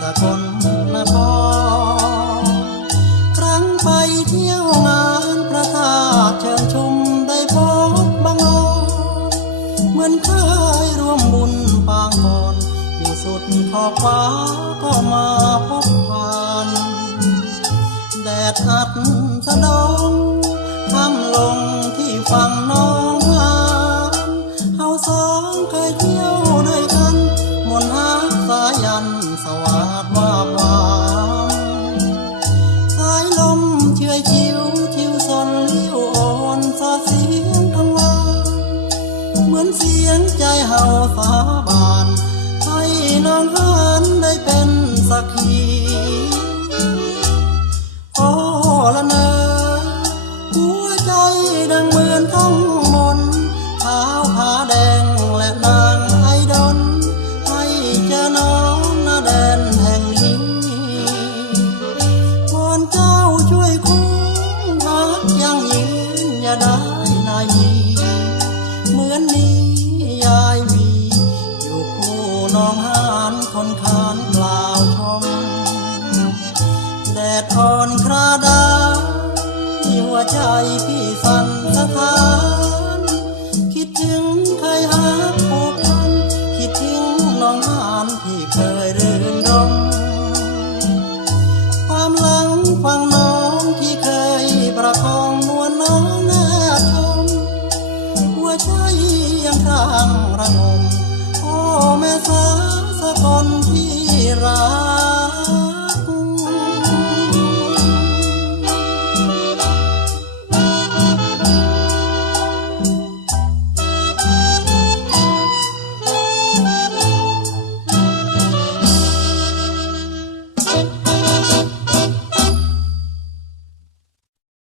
สกลนครครั้งไปเที่ยวงานพระธาตุเชิญชมได้พบบางออนเหมือนเคยร่วมบุญปางก่อนอยู่สุดขอบฟ้าก็มาพบผ่านแดดอัดสะดองทำลงที่ฝั่ง เชื่อยชิวทิวสนเลี้ยวอ่อนสอเสียงกังวานเหมือนเสียงใจเห่าสาบานให้น้องหานได้เป็นสักขี ยังยืนอย่าได้นายมีเหมือนนี้ยายมี อยู่คู่น้องหานคนคานกล่าวชม แดดอ่อนคราดาหัวใจพี่สั่นสะท้านคิดถึงใครหาพบกันคิดถึงน้องหานที่เคยรื่นรมความหลังฟังมนอ